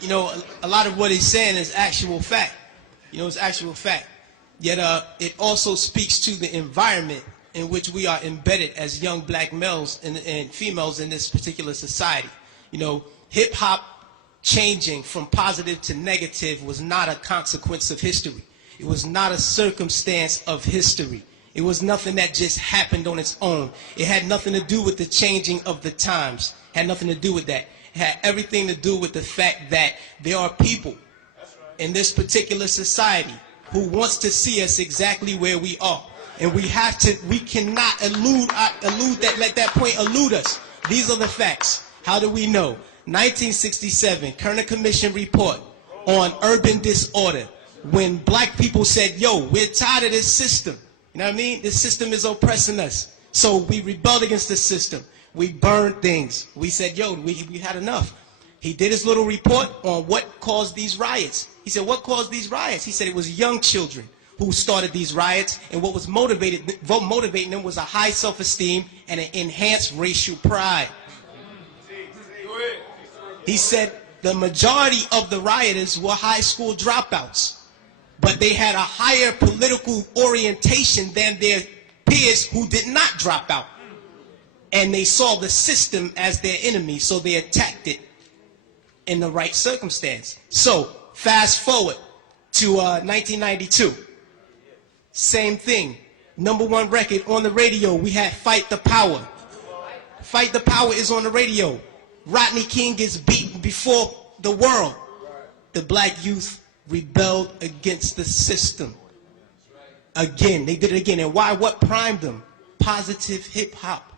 you know, a lot of what he's saying is actual fact. You know, it's actual fact. Yet it also speaks to the environment in which we are embedded as young black males and females in this particular society. You know, hip-hop changing from positive to negative was not a consequence of history. It was not a circumstance of history. It was nothing that just happened on its own. It had nothing to do with the changing of the times. It had nothing to do with that. It had everything to do with the fact that there are people in this particular society who wants to see us exactly where we are. And we cannot let that point elude us. These are the facts. How do we know? 1967, Kerner Commission report on urban disorder. When black people said, yo, we're tired of this system. You know what I mean? This system is oppressing us. So we rebelled against the system. We burned things. We said, yo, we had enough. He did his little report on what caused these riots. He said, what caused these riots? He said it was young children who started these riots, and what was motivating them was a high self-esteem and an enhanced racial pride. He said the majority of the rioters were high school dropouts, but they had a higher political orientation than their peers who did not drop out. And they saw the system as their enemy, so they attacked it in the right circumstance. So, fast forward to 1992. Same thing. #1 record on the radio, we had Fight the Power. Fight the Power is on the radio. Rodney King gets beaten before the world. The black youth rebelled against the system. Again, they did it again. And why? What primed them? Positive hip-hop.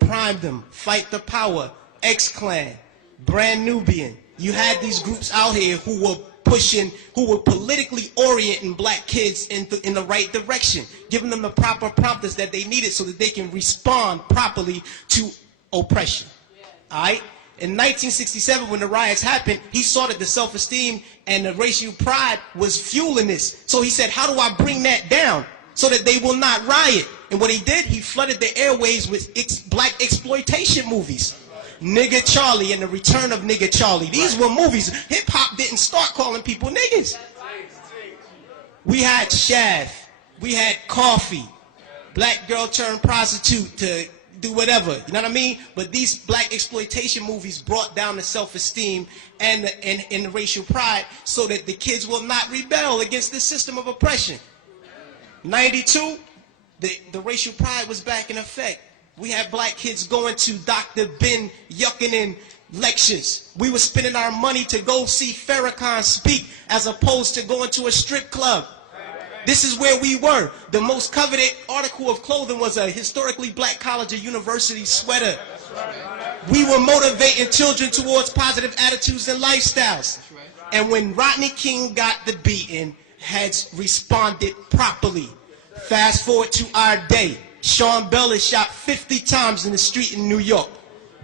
Primed them. Fight the Power, X-Clan, Brand Nubian. You had these groups out here who were pushing, who were politically orienting black kids in the right direction, giving them the proper prompters that they needed so that they can respond properly to oppression. All right? In 1967, when the riots happened, he saw that the self-esteem and the racial pride was fueling this. So he said, how do I bring that down so that they will not riot? And what he did, he flooded the airways with black exploitation movies. Nigga Charlie and the Return of Nigga Charlie. These were movies. Hip-hop didn't start calling people niggas. We had Shaft. We had Coffee. Black girl turned prostitute to do whatever. You know what I mean? But these black exploitation movies brought down the self-esteem and the racial pride so that the kids will not rebel against this system of oppression. 92, the racial pride was back in effect. We had black kids going to Dr. Ben Yuckinen lectures. We were spending our money to go see Farrakhan speak as opposed to going to a strip club. This is where we were. The most coveted article of clothing was a historically black college or university sweater. We were motivating children towards positive attitudes and lifestyles. And when Rodney King got the beating, heads responded properly. Fast forward to our day. Sean Bell is shot 50 times in the street in New York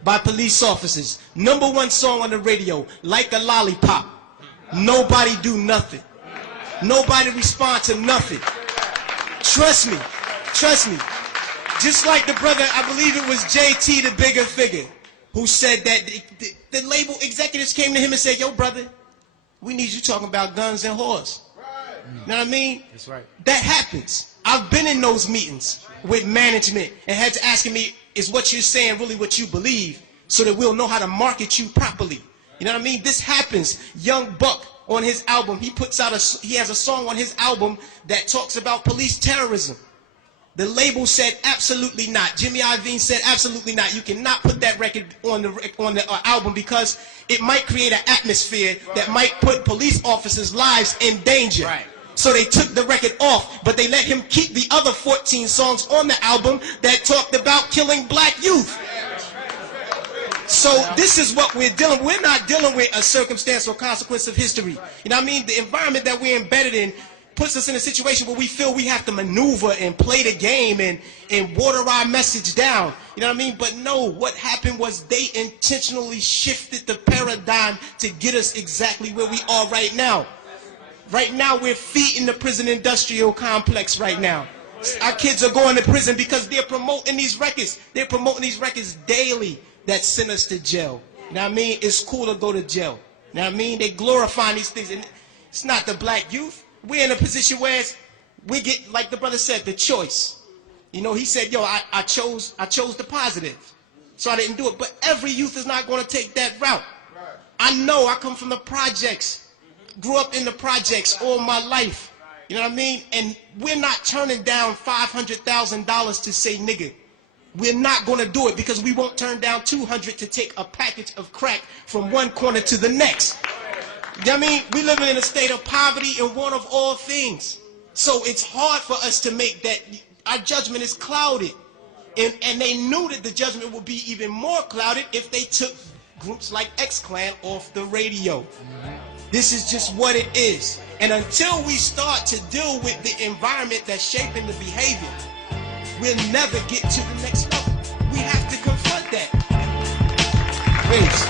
by police officers. #1 song on the radio, Like a Lollipop. Nobody do nothing. Nobody respond to nothing. Trust me. Trust me. Just like the brother, I believe it was JT, the bigger figure, who said that the label executives came to him and said, yo, brother, we need you talking about guns and whores. You know what I mean? That's right. That happens. I've been in those meetings with management and had to asking me, is what you're saying really what you believe, so that we'll know how to market you properly. You know what I mean? This happens. Young Buck on his album, he has a song on his album that talks about police terrorism. The label said absolutely not. Jimmy Iovine said absolutely not. You cannot put that record on the album because it might create an atmosphere that might put police officers' lives in danger. Right. So they took the record off, but they let him keep the other 14 songs on the album that talked about killing black youth. So this is what we're dealing with. We're not dealing with a circumstance or consequence of history. You know what I mean? The environment that we're embedded in puts us in a situation where we feel we have to maneuver and play the game and water our message down. You know what I mean? But no, what happened was they intentionally shifted the paradigm to get us exactly where we are right now. Right now, we're feeding the prison industrial complex right now. Our kids are going to prison because they're promoting these records. They're promoting these records daily that send us to jail. You know what I mean? It's cool to go to jail. You know what I mean? They glorifying these things. And it's not the black youth. We're in a position where we get, like the brother said, the choice. You know, he said, yo, I chose the positive. So I didn't do it. But every youth is not going to take that route. I know I come from the projects. Grew up in the projects all my life. You know what I mean? And we're not turning down $500,000 to say nigga. We're not going to do it because we won't turn down $200 to take a package of crack from one corner to the next. You know what I mean? We living in a state of poverty and want of all things. So it's hard for us to make that. Our judgment is clouded. And they knew that the judgment would be even more clouded if they took groups like X-Clan off the radio. This is just what it is. And until we start to deal with the environment that's shaping the behavior, we'll never get to the next level. We have to confront that. Peace.